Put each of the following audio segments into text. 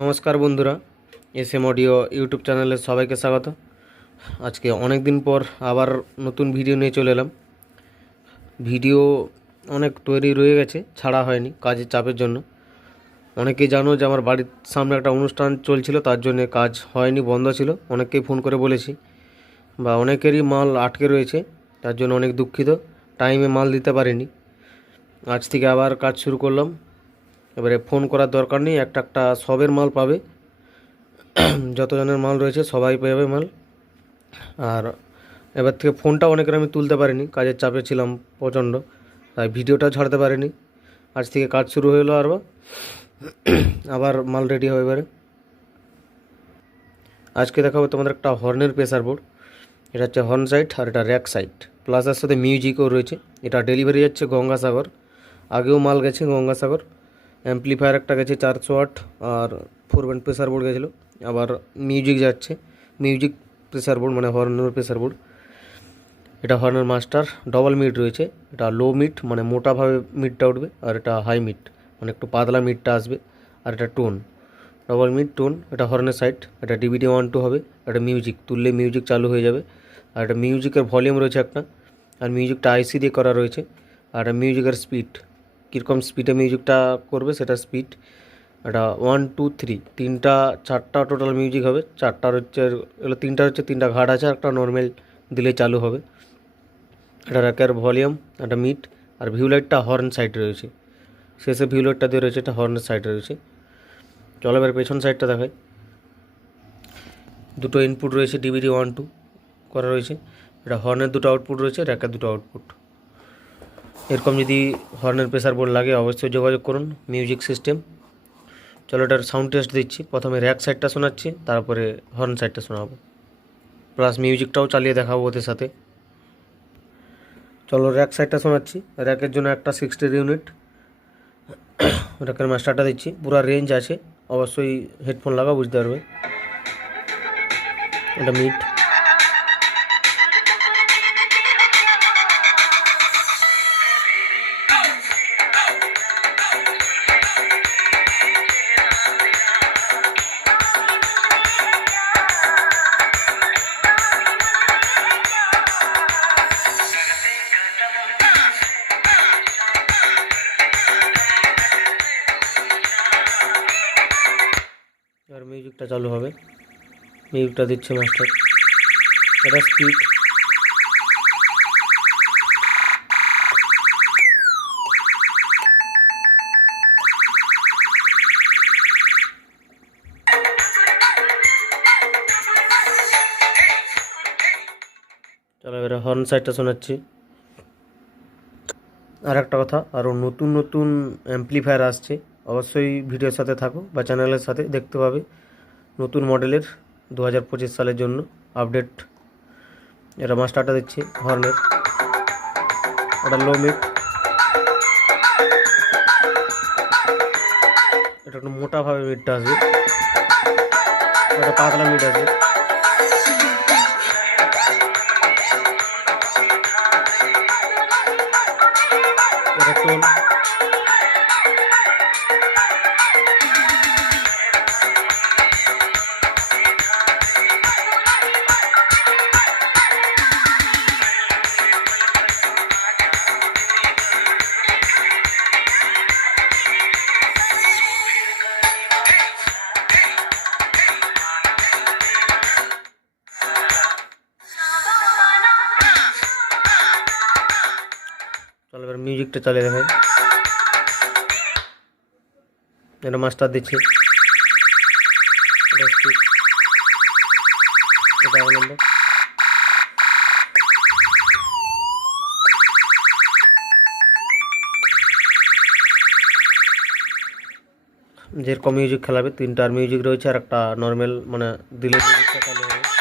নমস্কার বন্ধুরা S M audio YouTube চ্যানেলে সবাইকে স্বাগত। আজকে অনেক দিন পর আবার নতুন ভিডিও নিয়ে চলে এলাম। ভিডিও অনেক তৈরি রয়ে গেছে, ছাড়া হয়নি কাজের চাপের জন্য। অনেকেই জানো যে আমার বাড়ির সামনে একটা অনুষ্ঠান চলছিল, তার জন্য কাজ হয়নি, বন্ধ ছিল। অনেককেই ফোন করে বলেছি। বা অনেকেরই মাল আটকে রয়েছে, তার জন্য অনেক দুঃখিত। টাইমে মাল দিতে পারিনি। আজ থেকে আবার কাজ শুরু করলাম। এবারে ফোন করার দরকার নেই, একটা একটা সবের মাল পাবে। যতজনের মাল রয়েছে সবাই পাবে মাল। আর এবার থেকে ফোনটা অনেকের আমি তুলতে পারিনি, কাজের চাপে ছিলাম প্রচণ্ড, তাই ভিডিওটা ছাড়তে পারিনি। আজ থেকে কাজ শুরু হলো আর আবার মাল রেডি হবে এবারে। আজকে দেখাবো তোমাদের একটা হর্নের প্রেসার বোর্ড। এটা হচ্ছে হর্ন সাইড আর এটা র্যাক সাইড প্লাস এর সাথে মিউজিকও রয়েছে। এটা ডেলিভারি যাচ্ছে গঙ্গাসাগর। আগেও মাল গেছে গঙ্গাসাগর। অ্যাম্পলিফায়ার একটা গেছে চারশো আট আর ফোর ব্যান্ড প্রেসার বোর্ড গেছিল। আবার মিউজিক যাচ্ছে। মিউজিক প্রেসার বোর্ড মানে হর্নের প্রেসার বোর্ড এটা হর্নের মাস্টার ডবল মিট রয়েছে। এটা লো মিট মানে মোটাভাবে মিটটা উঠবে আর এটা হাই মিট মানে একটু পাতলা মিটটা আসবে। আর এটা টোন ডবল মিট টোন এটা হর্নের সাইড এটা ডিভিডি ওয়ান টু হবে। এটা মিউজিক তুললে মিউজিক চালু হয়ে যাবে। আর এটা মিউজিকের ভলিউম রয়েছে একটা। আর মিউজিকটা আইসি দিয়ে করা রয়েছে। আর এটা মিউজিকের স্পিড কীরকম স্পিডে মিউজিকটা করবে সেটা স্পিড এটা ওয়ান টু থ্রি তিনটা, চারটা টোটাল মিউজিক হবে। চারটার হচ্ছে, এগুলো তিনটা হচ্ছে তিনটা ঘাট আছে একটা নর্মাল দিলে চালু হবে। এটা র্যাকের ভলিউম একটা মিট আর ভিউ লাইটটা হর্ন সাইড রয়েছে। শেষে ভিউ লাইটটা দিয়ে রয়েছে এটা হর্নের সাইড রয়েছে। চলো এবার পেছন সাইডটা দেখায় দুটো ইনপুট রয়েছে ডিবিডি ওয়ান টু করা রয়েছে। এটা হর্নের দুটো আউটপুট রয়েছে র্যাকের দুটো আউটপুট এরকম যদি হর্নের প্রেসার বোর্ড লাগে, অবশ্যই যোগাযোগ করুন মিউজিক সিস্টেম চলো এটার সাউন্ড টেস্ট দিচ্ছি। প্রথমে র্যাক সাইডটা শোনাচ্ছি, তারপরে হর্ন সাইডটা শোনাবো। প্লাস মিউজিকটাও চালিয়ে দেখাবো ওদের সাথে। চলো র্যাক সাইডটা শোনাচ্ছি। র্যাকের জন্য একটা সিক্সটির ইউনিট র্যাকের মাস্টারটা দিচ্ছি। পুরো রেঞ্জ আছে। অবশ্যই হেডফোন লাগাও, বুঝতে পারবে। এটা মিট মিউজিকটা চালু হবে। মিউজিকটা দিচ্ছে মাস্টার। এটা স্পিড চলো এবারে হর্ন সাইডটা শোনাচ্ছি। আর একটা কথা আরও নতুন নতুন অ্যাম্পলিফায়ার আসছে। অবশ্যই ভিডিওর সাথে থাকো বা চ্যানেলের সাথে দেখতে পাবে। নতুন মডেলের দু হাজার পঁচিশ সালের জন্য আপডেট এটা মাস্টারটা দিচ্ছি হর্নের। এটা লো মিট এটা একটু মোটাভাবে মিটটা আসবে। এটা পাতলা মিট আসবে। এটা চলো এবার মিউজিকটা চালিয়ে দেখাই। এটা মাস্টার দিচ্ছি। এটা যেরকম মিউজিক খেলাবে তিনটার মিউজিক রয়েছে আর একটা নর্মাল মানে দিলে মিউজিকটা চালু হবে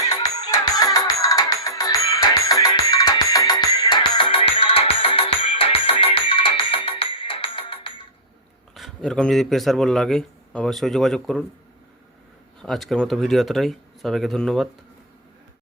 এরকম যদি প্রেশার বল লাগে অবশ্যই যোগাযোগ করুন। আজকের মতো ভিডিও এতটাই। সবাইকে ধন্যবাদ।